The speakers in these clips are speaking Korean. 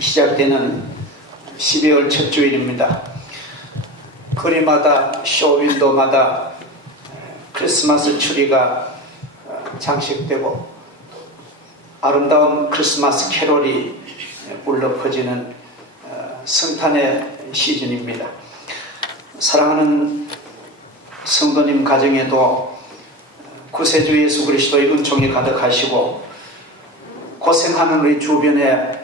시작되는 12월 첫 주일입니다. 거리마다 쇼윈도마다 크리스마스 추리가 장식되고 아름다운 크리스마스 캐롤이 울려 퍼지는 성탄의 시즌입니다. 사랑하는 성도님 가정에도 구세주 예수 그리스도의 은총이 가득하시고 고생하는 우리 주변에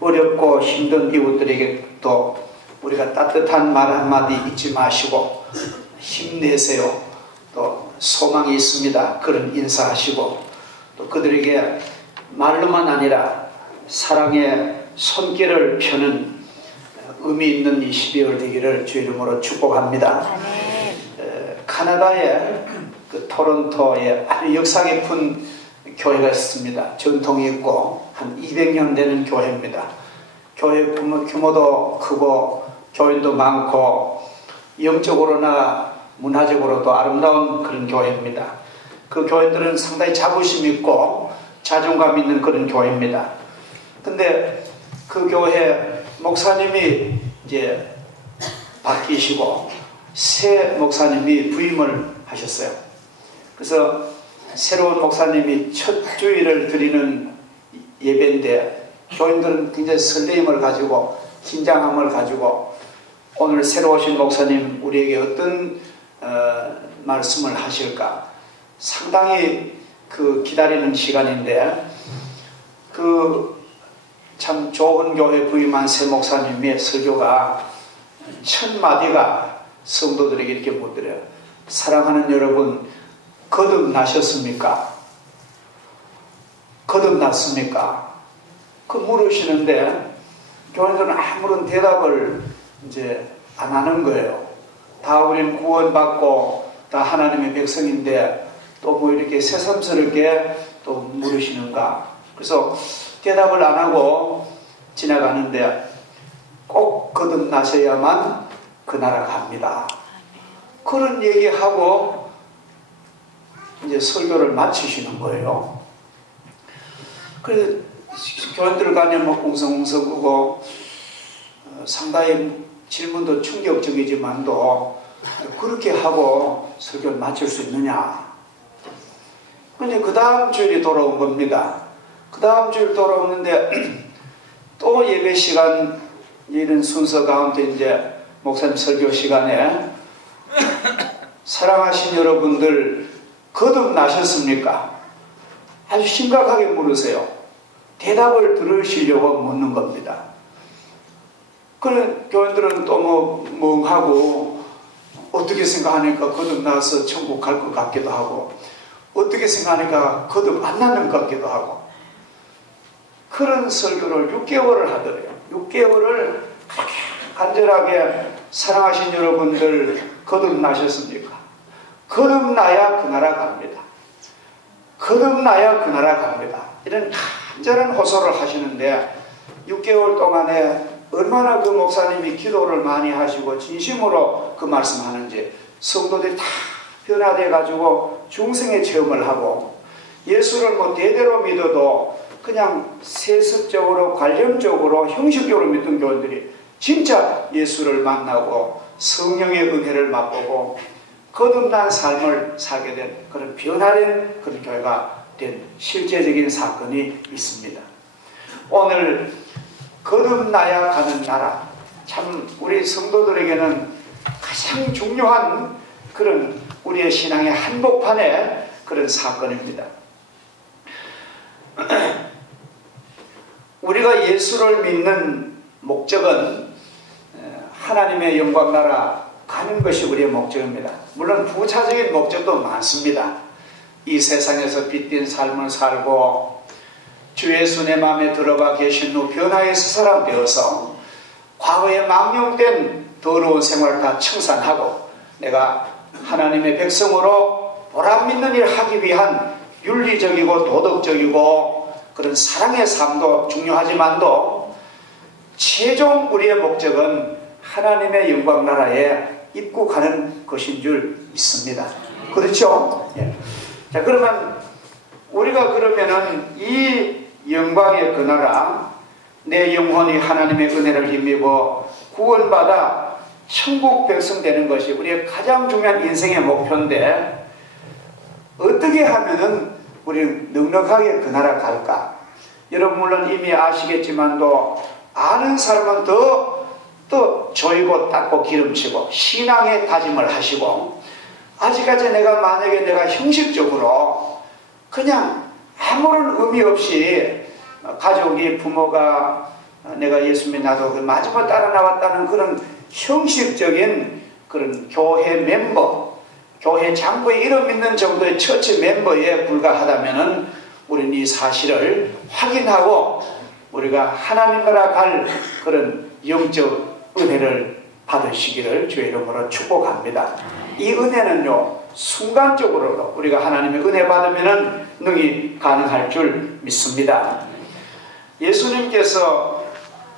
어렵고 힘든 이웃들에게도 우리가 따뜻한 말 한마디 잊지 마시고 힘내세요. 또 소망이 있습니다. 그런 인사하시고 또 그들에게 말로만 아니라 사랑의 손길을 펴는 의미 있는 이 12월 되기를 주 이름으로 축복합니다. 카나다의 그 토론토에 아주 역사 깊은 교회가 있습니다. 전통이 있고 한 200년 되는 교회입니다. 교회 규모도 크고 교인도 많고 영적으로나 문화적으로도 아름다운 그런 교회입니다. 그 교회들은 상당히 자부심 있고 자존감 있는 그런 교회입니다. 근데 그 교회 목사님이 이제 바뀌시고 새 목사님이 부임을 하셨어요. 그래서 새로운 목사님이 첫 주일을 드리는 예배인데 교인들은 굉장히 설레임을 가지고 긴장함을 가지고 오늘 새로 오신 목사님 우리에게 어떤 말씀을 하실까 상당히 그 기다리는 시간인데 그 참 좋은 교회 부임한 새 목사님의 설교가 첫 마디가 성도들에게 이렇게 묻더래요. 사랑하는 여러분, 거듭나셨습니까? 거듭났습니까? 그 물으시는데 교인들은 아무런 대답을 이제 안 하는 거예요. 다 우리는 구원받고 다 하나님의 백성인데 또 뭐 이렇게 새삼스럽게 또 물으시는가? 그래서 대답을 안 하고 지나가는데 꼭 거듭나셔야만 그 나라 갑니다. 그런 얘기하고 이제 설교를 마치시는 거예요. 그래서 교인들 간에 뭐 웅성웅성하고 상당히 질문도 충격적이지만도 그렇게 하고 설교를 마칠 수 있느냐. 근데 그 다음 주일이 돌아온 겁니다. 그 다음 주일 돌아오는데 또 예배 시간 이런 순서 가운데 이제 목사님 설교 시간에 사랑하신 여러분들 거듭나셨습니까? 아주 심각하게 물으세요. 대답을 들으시려고 묻는 겁니다. 그런 교인들은 또 뭐 멍하고 어떻게 생각하니까 거듭나서 천국 갈 것 같기도 하고 어떻게 생각하니까 거듭 안 나는 것 같기도 하고 그런 설교를 6개월을 하더래요. 6개월을 간절하게 사랑하신 여러분들 거듭나셨습니까? 거듭나야 그 나라 갑니다. 거듭나야 그 나라 갑니다. 이런 간절한 호소를 하시는데 6개월 동안에 얼마나 그 목사님이 기도를 많이 하시고 진심으로 그 말씀하는지 성도들이 다 변화돼 가지고 중생의 체험을 하고 예수를 뭐 대대로 믿어도 그냥 세습적으로 관념적으로 형식적으로 믿던 교인들이 진짜 예수를 만나고 성령의 은혜를 맛보고 거듭난 삶을 살게 된 그런 변화된 그런 교회가 된 실제적인 사건이 있습니다. 오늘 거듭나야 가는 나라, 참 우리 성도들에게는 가장 중요한 그런 우리의 신앙의 한복판의 그런 사건입니다. 우리가 예수를 믿는 목적은 하나님의 영광 나라 가는 것이 우리의 목적입니다. 물론 부차적인 목적도 많습니다. 이 세상에서 빛된 삶을 살고 주 예수 내 마음에 들어가 계신 후 변화의 새 사람 되어서 과거에 망령된 더러운 생활을 다 청산하고 내가 하나님의 백성으로 보람 있는 일을 하기 위한 윤리적이고 도덕적이고 그런 사랑의 삶도 중요하지만도 최종 우리의 목적은 하나님의 영광 나라에 입국하는 것인 줄 믿습니다. 그렇죠? 예. 자, 그러면 우리가 그러면은 이 영광의 그 나라, 내 영혼이 하나님의 은혜를 힘입어 구원받아 천국 백성 되는 것이 우리의 가장 중요한 인생의 목표인데, 어떻게 하면은 우리는 넉넉하게 그 나라 갈까? 여러분 물론 이미 아시겠지만도, 아는 사람은 또 조이고 닦고 기름치고 신앙의 다짐을 하시고, 아직까지 만약에 내가 형식적으로 그냥 아무런 의미 없이 가족이, 부모가 내가 예수 믿 나도 마지막 따라 나왔다는 그런 형식적인 그런 교회 멤버, 교회 장부에 이름 있는 정도의 처치 멤버에 불과하다면은 우리는 이 사실을 확인하고 우리가 하나님 나라 갈 그런 영적 은혜를 받으시기를 주의 이름으로 축복합니다. 이 은혜는요, 순간적으로도 우리가 하나님의 은혜 받으면은 능히 가능할 줄 믿습니다. 예수님께서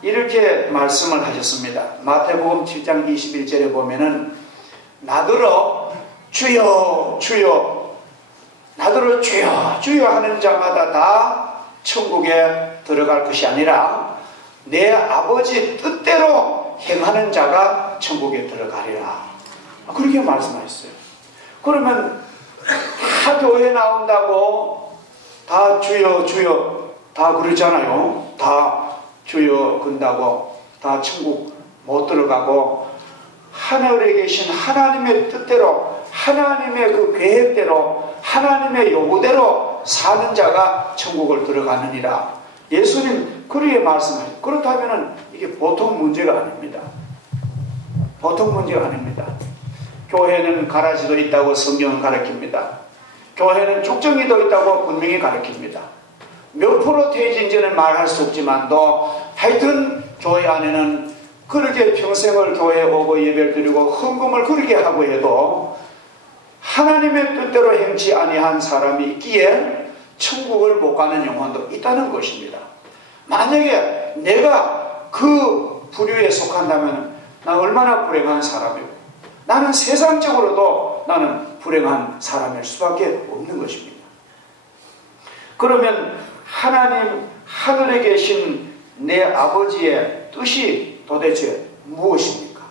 이렇게 말씀을 하셨습니다. 마태복음 7장 21절에 보면은 나더러 주여 주여, 나더러 주여 주여 하는 자마다 다 천국에 들어갈 것이 아니라 내 아버지 뜻대로 행하는 자가 천국에 들어가리라, 그렇게 말씀하셨어요. 그러면 다 교회 나온다고 다 주여 주여 다 그러잖아요. 다 주여 근다고 다 천국 못 들어가고, 하늘에 계신 하나님의 뜻대로, 하나님의 그 계획대로, 하나님의 요구대로 사는 자가 천국을 들어가느니라. 예수님 그렇게 말씀하셨어요. 그렇다면 이게 보통 문제가 아닙니다. 보통 문제가 아닙니다. 교회는 가라지도 있다고 성경은 가르칩니다. 교회는 쭉정이도 있다고 분명히 가르칩니다. 몇 프로 퇴진제는 말할 수 없지만도 하여튼 교회 안에는 그렇게 평생을 교회에 오고 예배를 드리고 헌금을 그렇게 하고 해도 하나님의 뜻대로 행치 아니한 사람이 있기에 천국을 못 가는 영혼도 있다는 것입니다. 만약에 내가 그 부류에 속한다면 나 얼마나 불행한 사람이고, 나는 세상적으로도 나는 불행한 사람일 수밖에 없는 것입니다. 그러면 하나님 하늘에 계신 내 아버지의 뜻이 도대체 무엇입니까?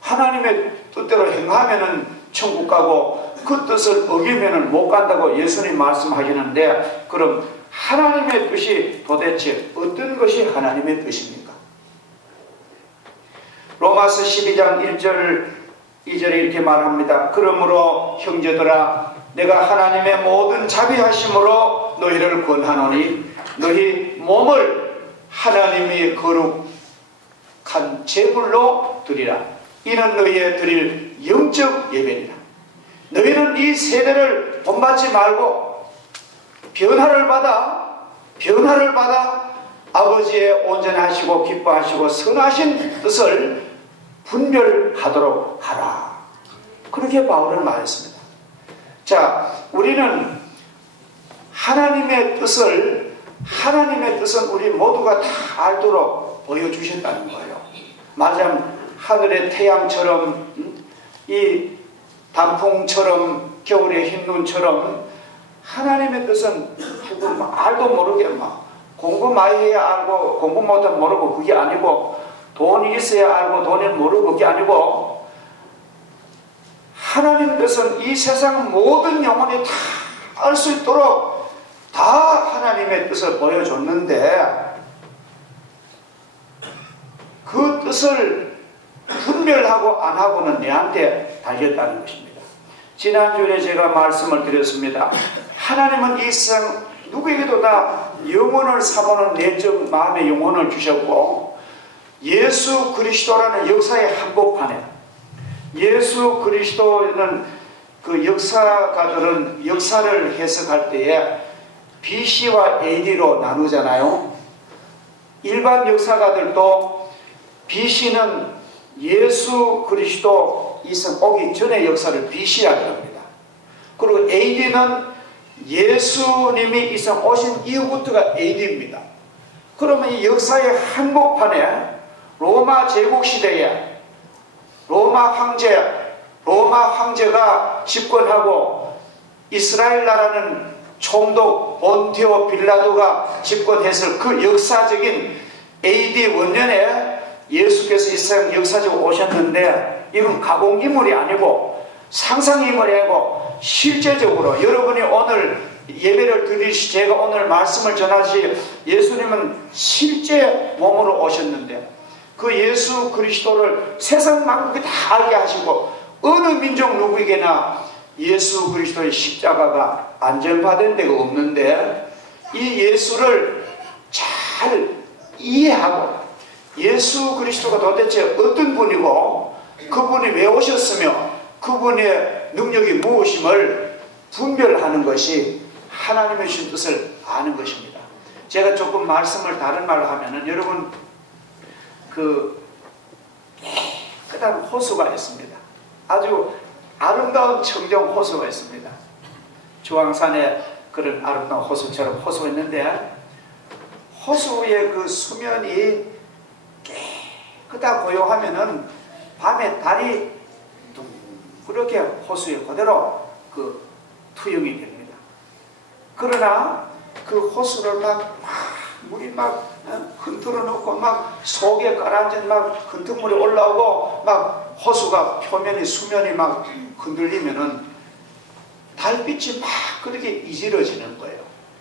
하나님의 뜻대로 행하면은 천국 가고 그 뜻을 어기면은 못 간다고 예수님 말씀하시는데, 그럼 하나님의 뜻이 도대체 어떤 것이 하나님의 뜻입니까? 로마서 12장 1절 2절에 이렇게 말합니다. 그러므로 형제들아, 내가 하나님의 모든 자비하심으로 너희를 권하노니 너희 몸을 하나님이 거룩한 제물로 드리라. 이는 너희의 드릴 영적 예배니라. 너희는 이 세대를 본받지 말고 변화를 받아 아버지의 온전하시고 기뻐하시고 선하신 뜻을 분별하도록 하라. 그렇게 바울은 말했습니다. 자, 우리는 하나님의 뜻은 우리 모두가 다 알도록 보여주셨다는 거예요. 말하자면 하늘의 태양처럼, 이 단풍처럼, 겨울의 흰눈처럼 하나님의 뜻은 알도 모르게 공부 많이 해야 알고 공부 못하면 모르고 그게 아니고, 돈이 있어야 알고 돈이 모르고 그게 아니고, 하나님의 뜻은 이 세상 모든 영혼이 다 알 수 있도록 다 하나님의 뜻을 보여줬는데, 그 뜻을 분별하고 안 하고는 내한테 달렸다는 것입니다. 지난주에 제가 말씀을 드렸습니다. 하나님은 이 세상 누구에게도 다 영혼을 사모하는 내적 마음의 영혼을 주셨고, 예수 그리스도라는 역사의 한복판에, 예수 그리스도는 그 역사가들은 역사를 해석할 때에 BC와 AD로 나누잖아요. 일반 역사가들도 BC는 예수 그리스도 이승 오기 전의 역사를 BC라고 합니다. 그리고 AD는 예수님이 이승 오신 이후부터가 AD입니다. 그러면 이 역사의 한복판에 로마 제국 시대에 로마 황제가 집권하고 이스라엘 나라는 총독 본티오 빌라도가 집권했을 그 역사적인 AD 원년에 예수께서 이 세상 역사적으로 오셨는데, 이건 가공인물이 아니고 상상인물이 아니고 실제적으로 여러분이 오늘 예배를 드리시, 제가 오늘 말씀을 전하시, 예수님은 실제 몸으로 오셨는데 그 예수 그리스도를 세상 만국이 다 알게 하시고 어느 민족 누구에게나 예수 그리스도의 십자가가 안전받은 데가 없는데, 이 예수를 잘 이해하고 예수 그리스도가 도대체 어떤 분이고 그분이 왜 오셨으며 그분의 능력이 무엇임을 분별하는 것이 하나님의 주신 뜻을 아는 것입니다. 제가 조금 말씀을 다른 말로 하면은, 여러분 그 깨끗한 호수가 있습니다. 아주 아름다운 청정 호수가 있습니다. 주황산에 그런 아름다운 호수처럼 호수가 있는데, 호수의 그 수면이 깨끗하고 고요하면은 밤에 달이 그렇게 호수에 그대로 그 투영이 됩니다. 그러나 그 호수를 막 물이 막 흔들어 놓고 막 속에 가라앉은 막 흔들물이 올라오고 막 호수가 표면이 수면이 막 흔들리면은 달빛이 막 그렇게 이질러지는 거예요.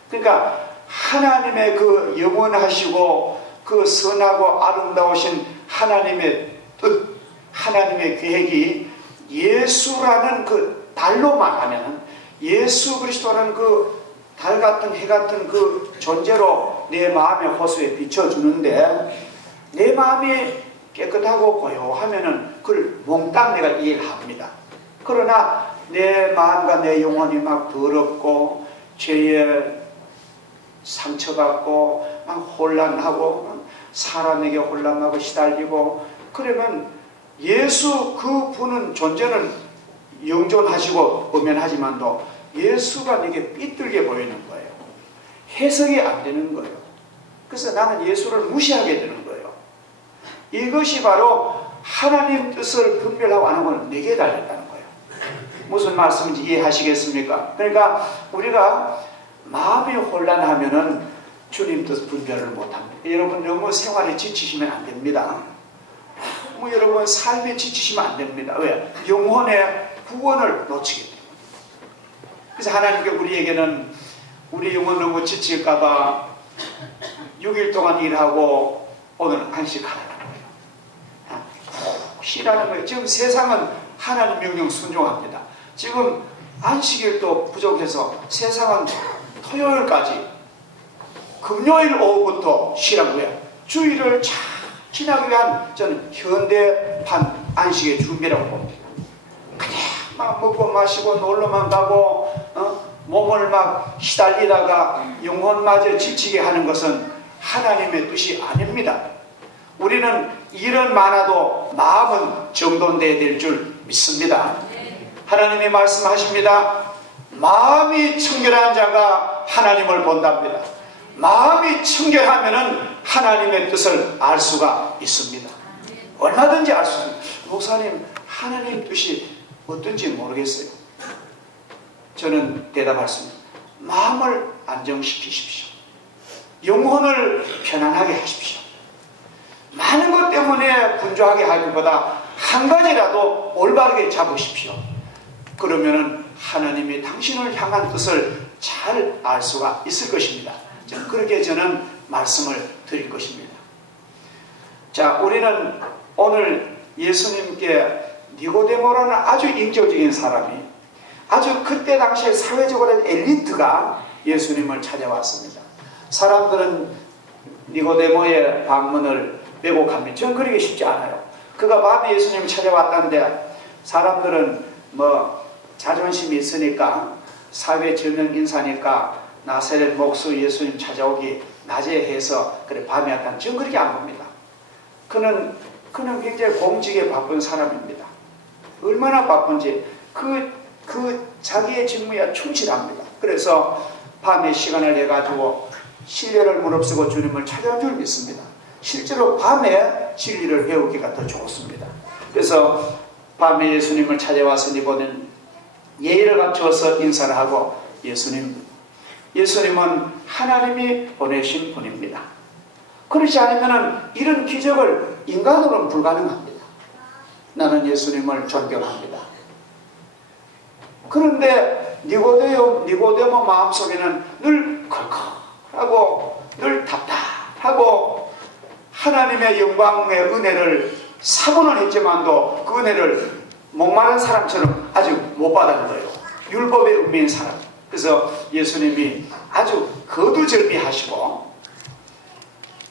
그러니까 하나님의 그 영원하시고 그 선하고 아름다우신 하나님의 뜻, 하나님의 계획이 예수라는 그 달로만 하면, 예수 그리스도라는 그 달 같은 해 같은 그 존재로 내 마음의 호수에 비춰주는데, 내 마음이 깨끗하고 고요하면은 그걸 몽땅 내가 이해를 합니다. 그러나 내 마음과 내 영혼이 막 더럽고 죄에 상처받고 막 혼란하고 사람에게 혼란하고 시달리고 그러면, 예수 그 분은 존재는 영존하시고 엄연하지만도 예수가 내게 삐뚤게 보이는 거예요. 해석이 안 되는 거예요. 그래서 나는 예수를 무시하게 되는 거예요. 이것이 바로 하나님 뜻을 분별하고 안 하는 건 내게 달렸다는 거예요. 무슨 말씀인지 이해하시겠습니까? 그러니까 우리가 마음이 혼란하면은 주님 뜻 분별을 못합니다. 여러분 너무 생활에 지치시면 안 됩니다. 여러분 삶에 지치시면 안 됩니다. 왜? 영혼의 구원을 놓치기 때문에. 그래서 하나님께 우리에게는 우리 영혼 너무 지칠까봐 6일 동안 일하고 오늘 안식하라는 거예요. 푹 쉬라는 거예요. 지금 세상은 하나님 명령 순종합니다. 지금 안식일도 부족해서 세상은 토요일까지 금요일 오후부터 쉬라는 거예요. 주일을 잘 지나기 위한 저는 현대판 안식의 준비라고 봅니다. 그냥 막 먹고 마시고 놀러만 가고 몸을 막 시달리다가 영혼마저 지치게 하는 것은 하나님의 뜻이 아닙니다. 우리는 일은 많아도 마음은 정돈되어야 될 줄 믿습니다. 하나님이 말씀하십니다. 마음이 청결한 자가 하나님을 본답니다. 마음이 청결하면은 하나님의 뜻을 알 수가 있습니다. 얼마든지 알 수 있습니다. 목사님, 하나님 뜻이 어떤지 모르겠어요. 저는 대답했습니다. 마음을 안정시키십시오. 영혼을 편안하게 하십시오. 많은 것 때문에 분주하게 하기보다 한 가지라도 올바르게 잡으십시오. 그러면은 하나님이 당신을 향한 뜻을 잘 알 수가 있을 것입니다. 그렇게 저는 말씀을 드릴 것입니다. 자, 우리는 오늘 예수님께 니고데모라는 아주 인격적인 사람이, 아주 그때 당시에 사회적으로 엘리트가 예수님을 찾아왔습니다. 사람들은 니고데모의 방문을 왜곡합니다. 저는 그러기 쉽지 않아요. 그가 밤에 예수님을 찾아왔다는데 사람들은 자존심이 있으니까, 사회 저명 인사니까 나사렛 목수 예수님 찾아오기 낮에 해서 그래 밤에 왔다는, 저는 그렇게 안 봅니다. 그는 굉장히 공직에 바쁜 사람입니다. 얼마나 바쁜지 그 자기의 직무에 충실합니다. 그래서 밤에 시간을 내가지고 신뢰를 무릅쓰고 주님을 찾아온 줄 믿습니다. 실제로 밤에 진리를 배우기가 더 좋습니다. 그래서 밤에 예수님을 찾아와서 니고는 예의를 갖추어서 인사를 하고, 예수님, 예수님은 하나님이 보내신 분입니다. 그렇지 않으면 이런 기적을 인간으로는 불가능합니다. 나는 예수님을 존경합니다. 그런데 니고데모 마음속에는 늘 컬컬하고 늘 답답하고 하나님의 영광의 은혜를 사모는 했지만도 그 은혜를 목마른 사람처럼 아직 못 받은 거예요. 율법의 은밀한 사람. 그래서 예수님이 아주 거두절미하시고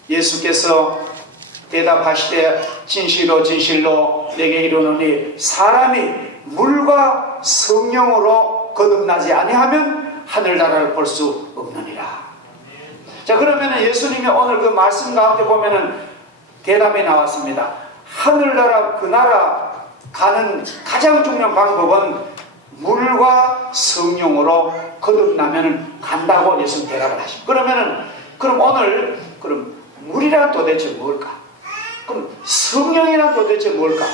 예수께서 대답하시되 진실로 진실로 내게 이르노니 사람이 물과 성령으로 거듭나지 아니하면 하늘나라를 볼 수 없느니라. 자, 그러면 예수님이 오늘 그 말씀 가운데 보면은 대답이 나왔습니다. 하늘나라 그 나라 가는 가장 중요한 방법은 물과 성령으로 거듭나면 간다고 예수님 대답을 하십니다. 그럼 오늘 물이란 도대체 뭘까? 그럼 성령이란 도대체 뭘까?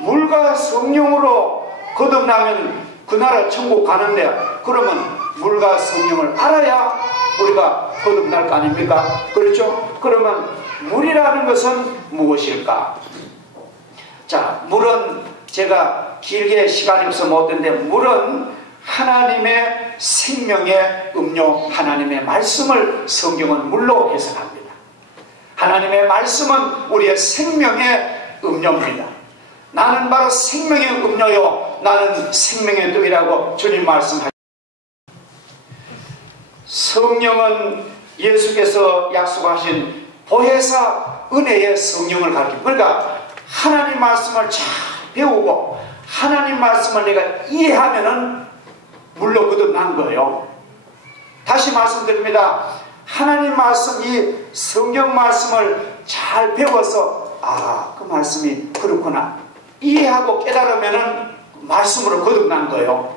물과 성령으로 거듭나면 그 나라 천국 가는데 그러면 물과 성령을 알아야 우리가 거듭날 거 아닙니까? 그렇죠? 그러면 물이라는 것은 무엇일까? 자, 물은 제가 길게 시간이 없어 못 듣는데 물은 하나님의 생명의 음료, 하나님의 말씀을 성경은 물로 해석합니다. 하나님의 말씀은 우리의 생명의 음료입니다. 나는 바로 생명의 음료요 나는 생명의 떡이라고 주님 말씀하십니다. 성령은 예수께서 약속하신 보혜사 은혜의 성령을 가르칩니다. 그러니까 하나님 말씀을 잘 배우고 하나님 말씀을 내가 이해하면은 물로 거듭난 거예요. 다시 말씀드립니다. 하나님 말씀, 이 성경 말씀을 잘 배워서 그 말씀이 그렇구나 이해하고 깨달으면은 말씀으로 거듭난 거예요.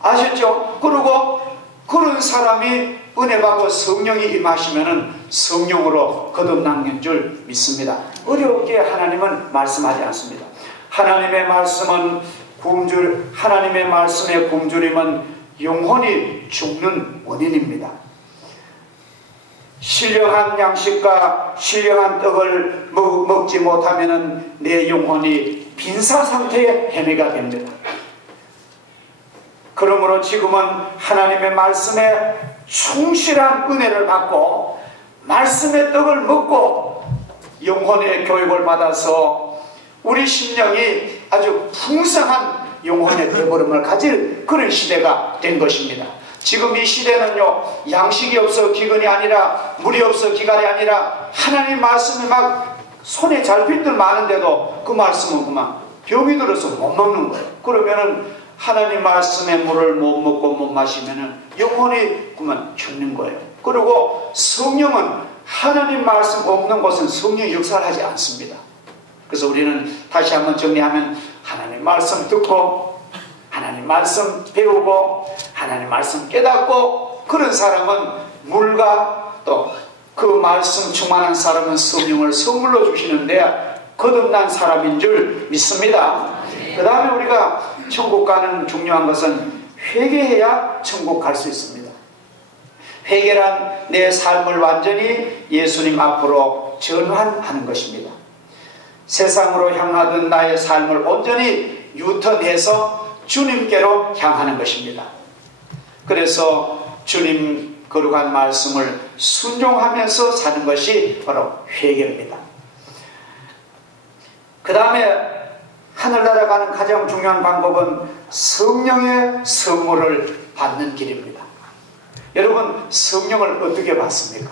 아셨죠? 그리고 그런 사람이 은혜 받고 성령이 임하시면은 성령으로 거듭난 줄 믿습니다. 어렵게 하나님은 말씀하지 않습니다. 하나님의 말씀은 하나님의 말씀의 굶주림은 영혼이 죽는 원인입니다. 신령한 양식과 신령한 떡을 먹지 못하면 내 영혼이 빈사 상태에 헤매가 됩니다. 그러므로 지금은 하나님의 말씀에 충실한 은혜를 받고 말씀의 떡을 먹고 영혼의 교육을 받아서 우리 심령이 아주 풍성한 영혼의 배부름을 가질 그런 시대가 된 것입니다. 지금 이 시대는요, 양식이 없어 기근이 아니라 물이 없어 기갈이 아니라 하나님 말씀이 막 손에 잡힐 들 많은데도 그 말씀은 그만 병이 들어서 못 먹는 거예요. 그러면은 하나님 말씀의 물을 못 먹고 못 마시면은 영혼이 그만 죽는 거예요. 그리고 성령은 하나님 말씀 없는 곳은 성령 역사를 하지 않습니다. 그래서 우리는 다시 한번 정리하면 하나님 말씀 듣고 하나님 말씀 배우고 하나님 말씀 깨닫고 그런 사람은 물과 또 그 말씀 충만한 사람은 성령을 선물로 주시는데 거듭난 사람인 줄 믿습니다. 그 다음에 우리가 천국 가는 중요한 것은 회개해야 천국 갈 수 있습니다. 회개란 내 삶을 완전히 예수님 앞으로 전환하는 것입니다. 세상으로 향하던 나의 삶을 온전히 유턴해서 주님께로 향하는 것입니다. 그래서 주님 거룩한 말씀을 순종하면서 사는 것이 바로 회개입니다. 그 다음에 하늘나라 가는 가장 중요한 방법은 성령의 선물을 받는 길입니다. 여러분, 성령을 어떻게 받습니까?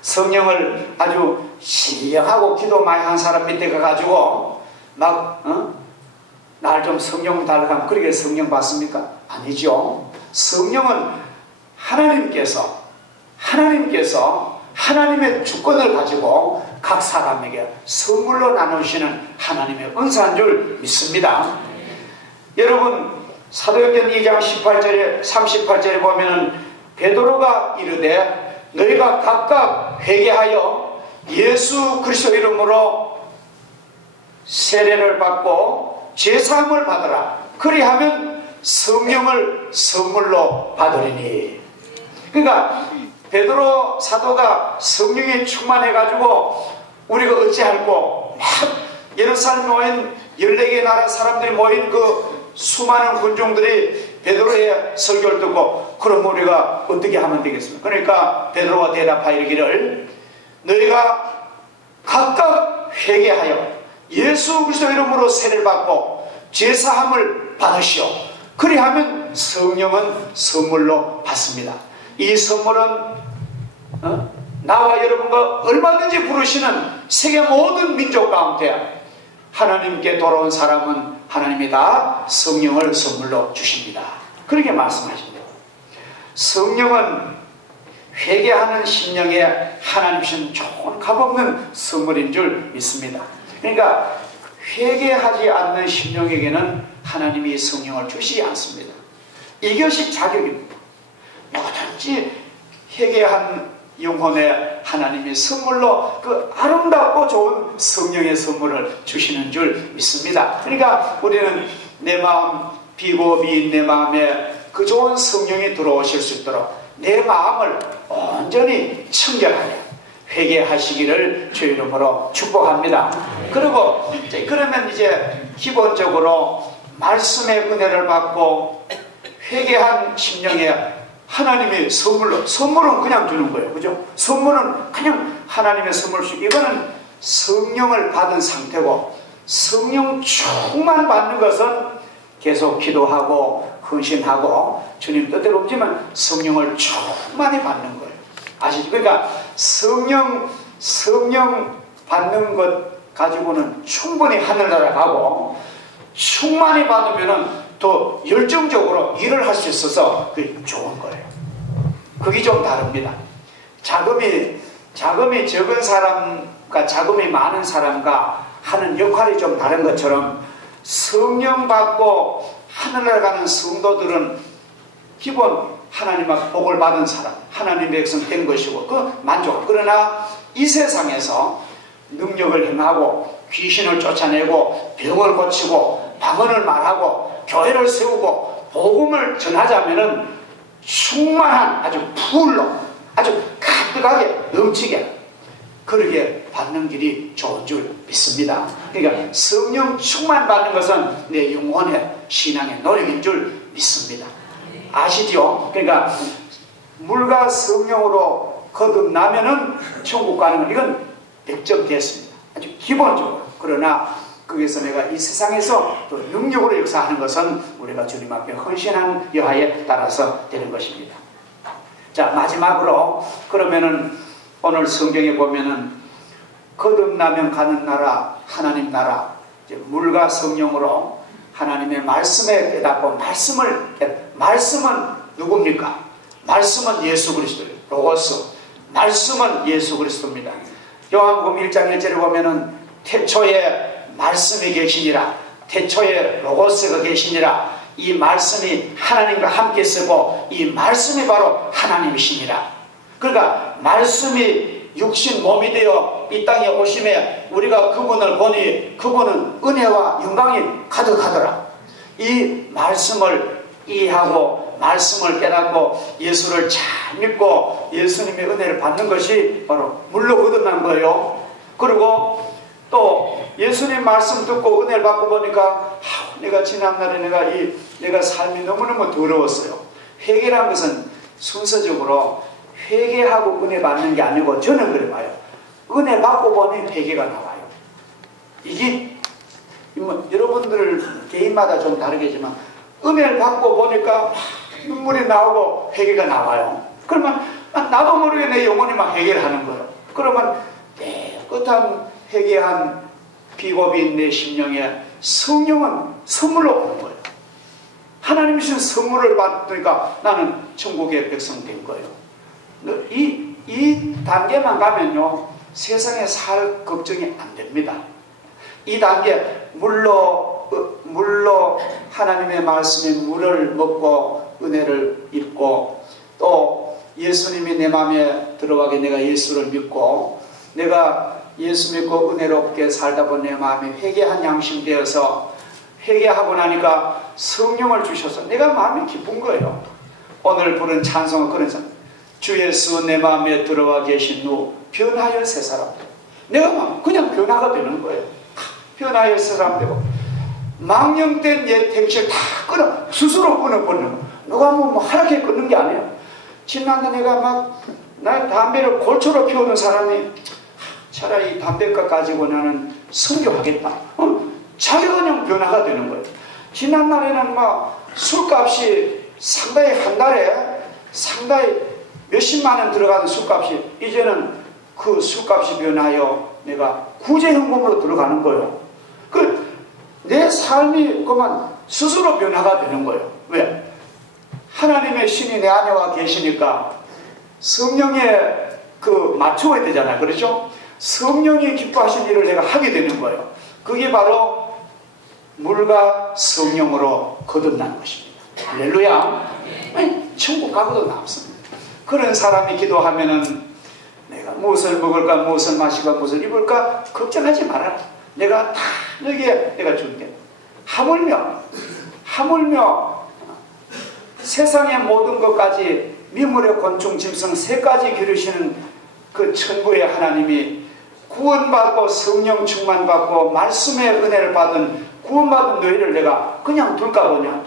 성령을 아주 신령하고 기도 많이 한 사람 밑에 가가지고 날 좀 성령 달라고 그렇게 성령 받습니까? 아니죠. 성령은 하나님께서 하나님의 주권을 가지고 각 사람에게 선물로 나누시는 하나님의 은사인 줄 믿습니다. 여러분, 사도행전 2장 18절에 38절에 보면은 베드로가 이르되 너희가 각각 회개하여 예수 그리스도 이름으로 세례를 받고 제사함을 받으라. 그리하면 성령을 선물로 받으리니. 그러니까 베드로 사도가 성령에 충만해가지고 우리가 어찌할꼬 막 예루살렘에 모인 14개 나라 사람들이 모인 그 수많은 군중들이 베드로의 설교를 듣고 그럼 우리가 어떻게 하면 되겠습니까? 그러니까 베드로가 대답하여 이르기를 너희가 각각 회개하여 예수 그리스도 이름으로 세례를 받고 죄사함을 받으시오. 그리하면 성령은 선물로 받습니다. 이 선물은 나와 여러분과 얼마든지 부르시는 세계 모든 민족 가운데 하나님께 돌아온 사람은 하나님이 다 성령을 선물로 주십니다. 그렇게 말씀하십니다. 성령은 회개하는 심령에 하나님 주신 좋은 값없는 선물인 줄 믿습니다. 그러니까 회개하지 않는 심령에게는 하나님이 성령을 주시지 않습니다. 이것이 자격입니다. 누구든지 회개한 영혼에 하나님이 선물로 그 아름답고 좋은 성령의 선물을 주시는 줄 믿습니다. 그러니까 우리는 내 마음 비고 미인 내 마음에 그 좋은 성령이 들어오실 수 있도록 내 마음을 온전히 청결하게 회개하시기를 주의 이름으로 축복합니다. 그리고 그러면 이제 기본적으로 말씀의 은혜를 받고 회개한 심령에 하나님의 선물은 그냥 주는 거예요. 그죠? 선물은 그냥 하나님의 선물 이거는 성령을 받은 상태고, 성령 충만 받는 것은 계속 기도하고 헌신하고 주님 뜻대로 없지만 성령을 충만히 받는 거예요. 아시죠? 그러니까 성령 받는 것 가지고는 충분히 하늘나라 가고, 충만히 받으면은 더 열정적으로 일을 할 수 있어서 그게 좋은 거예요. 그게 좀 다릅니다. 자금이 적은 사람과 자금이 많은 사람과 하는 역할이 좀 다른 것처럼 성령 받고 하늘나라 가는 성도들은 기본 하나님 앞 복을 받은 사람, 하나님의 백성 된 것이고 그 만족. 그러나 이 세상에서 능력을 행하고 귀신을 쫓아내고 병을 고치고 방언을 말하고 교회를 세우고 복음을 전하자면은 충만한 아주 풀로 아주 가득하게 넘치게 그렇게 받는 길이 좋은 줄 믿습니다. 그러니까 성령 충만 받는 것은 내 영혼의 신앙의 노력인 줄 믿습니다. 아시죠? 그러니까 물과 성령으로 거듭나면은 천국 가는 건 이건 100점 됐습니다. 아주 기본적으로. 그러나 거기서 내가 이 세상에서 또 능력으로 역사하는 것은 우리가 주님 앞에 헌신한 여하에 따라서 되는 것입니다. 자, 마지막으로 그러면은 오늘 성경에 보면은 거듭나면 가는 나라, 하나님 나라, 이제 물과 성령으로 하나님의 말씀에 깨닫고 말씀은 누굽니까? 말씀은 예수 그리스도예요. 로고스. 말씀은 예수 그리스도입니다. 요한복음 1장 1절에 보면은 태초에 말씀이 계시니라. 태초에 로고스가 계시니라. 이 말씀이 하나님과 함께 쓰고 이 말씀이 바로 하나님이시니라. 그러니까 말씀이 육신 몸이 되어 이 땅에 오심에 우리가 그분을 보니 그분은 은혜와 영광이 가득하더라. 이 말씀을 이해하고 말씀을 깨닫고 예수를 잘 믿고 예수님의 은혜를 받는 것이 바로 물로 거듭난 거예요. 그리고 또 예수님 말씀 듣고 은혜를 받고 보니까 내가 지난날에 내가 삶이 너무너무 더러웠어요. 회개란 것은 순서적으로 회개하고 은혜 받는 게 아니고 저는 그래 봐요. 은혜 받고 보니 회개가 나와요. 이게 뭐 여러분들 개인마다 좀 다르겠지만 은혜를 받고 보니까 눈물이 나오고 회개가 나와요. 그러면 나도 모르게 내 영혼이 막 회개를 하는 거예요. 그러면 깨끗한 회개한 비고비인 내 심령에 성령은 선물로 오는 거예요. 하나님이 주신 선물을 받으니까 나는 천국의 백성 된 거예요. 이 단계만 가면요 세상에 살 걱정이 안 됩니다. 이 단계 물로 하나님의 말씀의 물을 먹고 은혜를 입고 또 예수님이 내 마음에 들어가게 내가 예수를 믿고 내가 예수 믿고 은혜롭게 살다 보니 내 마음에 회개한 양심 되어서 회개하고 나니까 성령을 주셔서 내가 마음이 기쁜 거예요. 오늘 부른 찬송은 그런 주 예수 내 마음에 들어와 계신 후 변하여 새 사람 되고, 내가 막 그냥 변화가 되는 거예요. 변하여 새 사람 되고, 망령된 옛 행실 다 끊어, 스스로 끊어버리는 거. 누가 뭐 하얗게 끊는 게 아니야. 지난해 내가 막 나 담배를 골초로 피우는 사람이 차라리 담배값 가지고 나는 선교하겠다. 자기가 그냥 변화가 되는 거예요. 지난날에는 막 술값이 상당히 한 달에 상당히 몇십만 원 들어가는 술값이 이제는 그 술값이 변하여 내가 구제현금으로 들어가는 거예요. 내 삶이 그만 스스로 변화가 되는 거예요. 왜? 하나님의 신이 내 안에 와 계시니까 성령에 맞춰야 되잖아요. 그렇죠? 성령이 기뻐하신 일을 내가 하게 되는 거예요. 그게 바로 물과 성령으로 거듭나는 것입니다. 할렐루야. 천국 가고도 남습니다. 그런 사람이 기도하면은 내가 무엇을 먹을까, 무엇을 마실까, 무엇을 입을까 걱정하지 말아라. 내가 다 너에게 내가 줄게. 하물며 세상의 모든 것까지 미물의 곤충, 짐승 세 가지 기르시는 그 천부의 하나님이 구원받고 성령 충만받고 말씀의 은혜를 받은 구원받은 너희를 내가 그냥 둘까 보냐.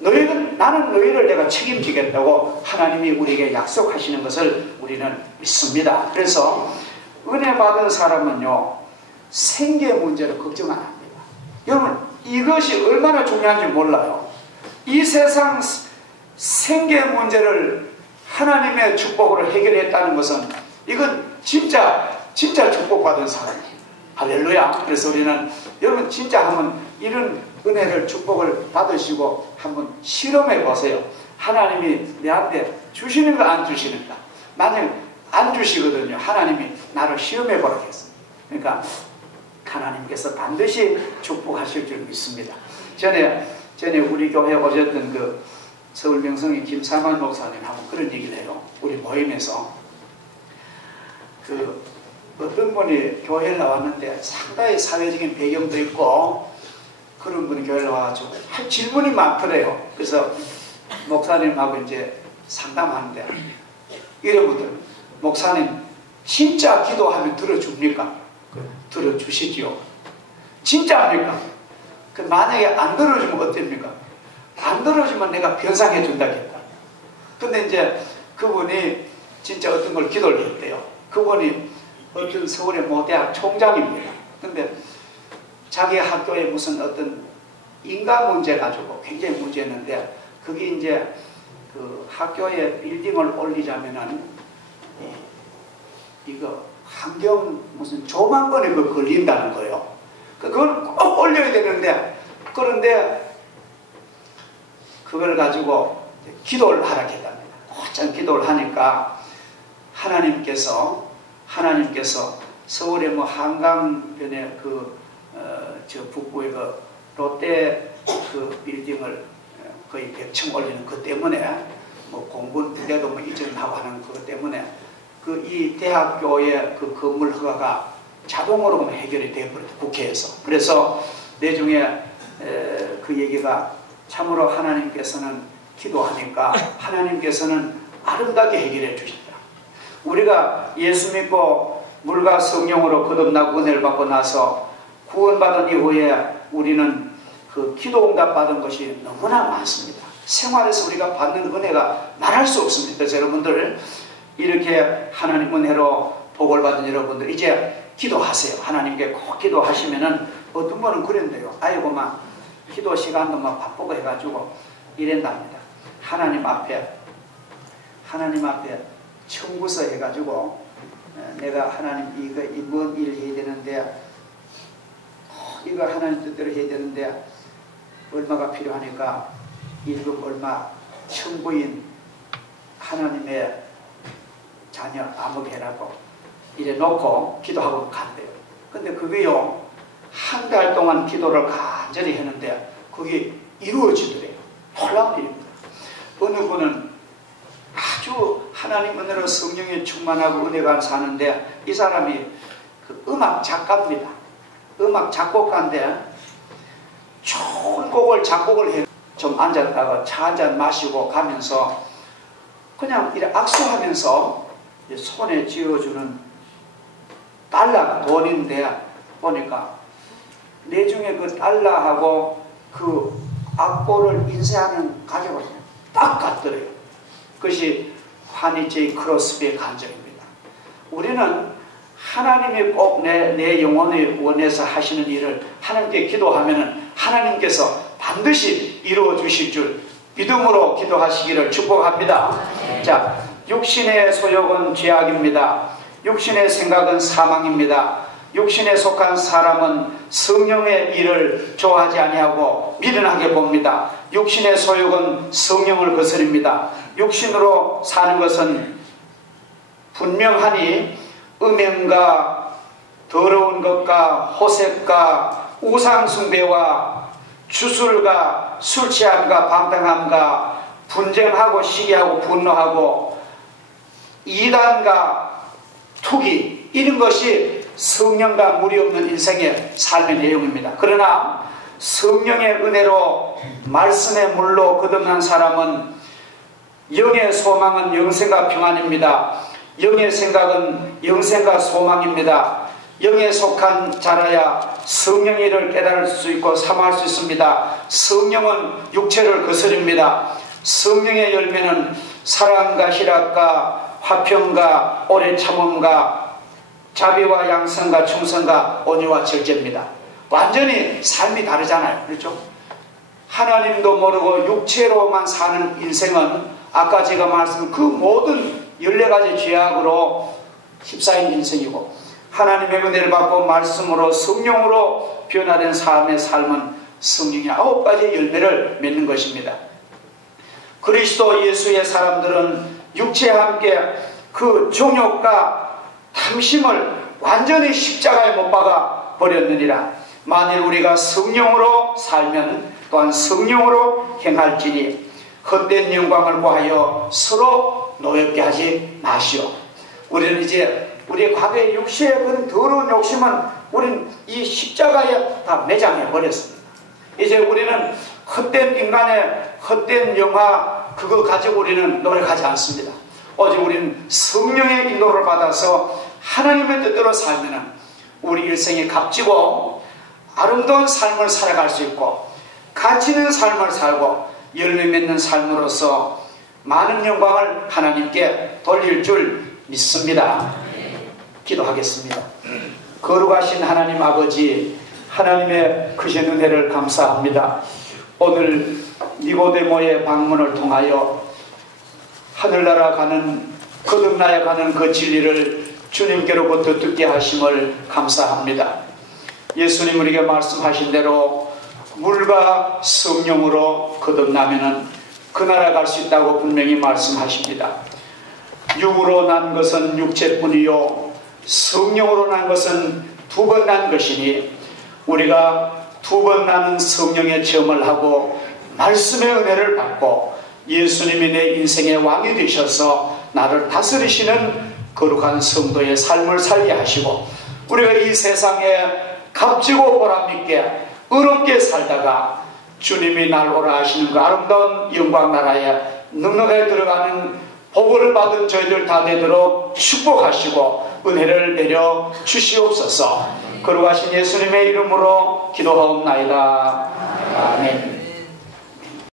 나는 너희를 내가 책임지겠다고 하나님이 우리에게 약속하시는 것을 우리는 믿습니다. 그래서 은혜 받은 사람은요, 생계 문제를 걱정 안 합니다. 여러분, 이것이 얼마나 중요한지 몰라요. 이 세상 생계 문제를 하나님의 축복으로 해결했다는 것은 이건 진짜 축복받은 사람이에요. 할렐루야. 그래서 우리는 여러분 진짜 한번 이런 은혜를 축복을 받으시고 한번 실험해 보세요. 하나님이 내한테 주시는가 안 주시는가. 만약 안 주시거든요, 하나님이 나를 시험해 보라겠어요. 그러니까 하나님께서 반드시 축복하실 줄 믿습니다. 전에 우리 교회에 오셨던 서울 명성의 김사만 목사님하고 그런 얘기를 해요. 우리 모임에서 어떤 분이 교회에 나왔는데 상당히 사회적인 배경도 있고 그런 분이 교회에 나와가지고 할 질문이 많더래요. 그래서 목사님하고 이제 상담하는데 이래보더니 목사님 진짜 기도하면 들어줍니까? 들어주시지요. 진짜입니까? 만약에 안 들어주면 어떻습니까? 안 들어주면 내가 변상해 준다겠다. 근데 이제 그분이 진짜 어떤 걸 기도를 했대요. 그분이 어떤 서울의 모대학 총장입니다. 근데 자기 학교에 무슨 어떤 인간 문제 가지고 굉장히 문제였는데 그게 이제 학교에 빌딩을 올리자면은 이거 환경 무슨 조만번에 걸린다는 거예요. 그걸 꼭 올려야 되는데 그런데 그걸 가지고 기도를 하라 했답니다. 곧장 기도를 하니까 하나님께서 서울의 한강변에 저 북부의 롯데 빌딩을 거의 100층 올리는 것 때문에 공군 부대도 이전하고 하는 그것 때문에 이 대학교의 건물 허가가 자동으로 해결이 되어버렸다, 국회에서. 그래서 내중에 그 얘기가 참으로 하나님께서는 기도하니까 하나님께서는 아름답게 해결해 주신다. 우리가 예수 믿고 물과 성령으로 거듭나고 은혜를 받고 나서 구원받은 이후에 우리는 기도 응답 받은 것이 너무나 많습니다. 생활에서 우리가 받는 은혜가 말할 수 없습니다. 그래서 여러분들 이렇게 하나님 은혜로 복을 받은 여러분들 이제 기도하세요. 하나님께 꼭 기도하시면은 어떤 분은 그랬는데요. 아이고 막 기도 시간도 막 바쁘고 해가지고 이랬답니다. 하나님 앞에 청구서 해가지고 내가 하나님 이번 일 해야 되는데 이거 하나님 뜻대로 해야 되는데 얼마가 필요하니까 일금 얼마 청구인 하나님의 자녀 아무 해라고 이래 놓고 기도하고 간대요. 근데 그게요 한 달 동안 기도를 간절히 했는데 그게 이루어지더래요. 놀라운 일입니다. 어느 분은 아주 하나님 은혜로 성령에 충만하고 은혜가 사는데 이 사람이 음악 작가입니다. 음악 작곡가인데 좋은 곡을 작곡을 해 좀 앉았다가 차 한잔 마시고 가면서 그냥 이렇게 악수하면서 손에 쥐어주는 달러가 돈인데 보니까 내중에 그 달러하고 그 악보를 인쇄하는 가격을 딱 같더래요. 그것이 환희제의 크로스비의 간증입니다. 우리는 하나님이 꼭 내 영혼을 원해서 하시는 일을 하나님께 기도하면은 하나님께서 반드시 이루어 주실 줄 믿음으로 기도하시기를 축복합니다. 자, 육신의 소욕은 죄악입니다. 육신의 생각은 사망입니다. 육신에 속한 사람은 성령의 일을 좋아하지 아니하고 미련하게 봅니다. 육신의 소욕은 성령을 거스립니다. 육신으로 사는 것은 분명하니 음행과 더러운 것과 호색과 우상숭배와 주술과 술취함과 방탕함과 분쟁하고 시기하고 분노하고 이단과 투기, 이런 것이 성령과 무리 없는 인생의 삶의 내용입니다. 그러나 성령의 은혜로 말씀의 물로 거듭난 사람은 영의 소망은 영생과 평안입니다. 영의 생각은 영생과 소망입니다. 영에 속한 자라야 성령의 일을 깨달을 수 있고 사모할 수 있습니다. 성령은 육체를 거스립니다. 성령의 열매는 사랑과 희락과 화평과 오래 참음과 자비와 양성과 충성과 온유와 절제입니다. 완전히 삶이 다르잖아요. 그렇죠? 하나님도 모르고 육체로만 사는 인생은 아까 제가 말씀드린 그 모든 14가지 죄악으로 휩싸인 인생이고, 하나님의 은혜를 받고 말씀으로 성령으로 변화된 사람의 삶은 성령의 9가지 열매를 맺는 것입니다. 그리스도 예수의 사람들은 육체와 함께 그 종욕과 탐심을 완전히 십자가에 못 박아 버렸느니라. 만일 우리가 성령으로 살면 또한 성령으로 행할지니 헛된 영광을 구하여 서로 노엽게 하지 마시오. 우리는 이제 우리의 과거의 육체의 그런 더러운 욕심은 우리는 이 십자가에 다 매장해 버렸습니다. 이제 우리는 헛된 인간의 헛된 영화 그거 가지고 우리는 노력하지 않습니다. 오직 우리는 성령의 인도를 받아서 하나님의 뜻대로 살면 우리 일생이 값지고 아름다운 삶을 살아갈 수 있고 가치 있는 삶을 살고 열매 맺는 삶으로서 많은 영광을 하나님께 돌릴 줄 믿습니다. 기도하겠습니다. 거룩하신 하나님 아버지, 하나님의 크신 은혜를 감사합니다. 오늘 니고데모의 방문을 통하여 하늘나라 가는, 거듭나야 가는 그 진리를 주님께로부터 듣게 하심을 감사합니다. 예수님 우리에게 말씀하신 대로 물과 성령으로 거듭나면은 그 나라 갈 수 있다고 분명히 말씀하십니다. 육으로 난 것은 육체뿐이요 성령으로 난 것은 2번 난 것이니 우리가 2번 나는 성령의 체험을 하고 말씀의 은혜를 받고 예수님이 내 인생의 왕이 되셔서 나를 다스리시는 거룩한 성도의 삶을 살게 하시고 우리가 이 세상에 값지고 보람있게 의롭게 살다가 주님이 날 오라 하시는 그 아름다운 영광 나라에 넉넉하게 들어가는 복을 받은 저희들 다 되도록 축복하시고 은혜를 내려 주시옵소서. 거룩하신 예수님의 이름으로 기도하옵나이다. 아멘.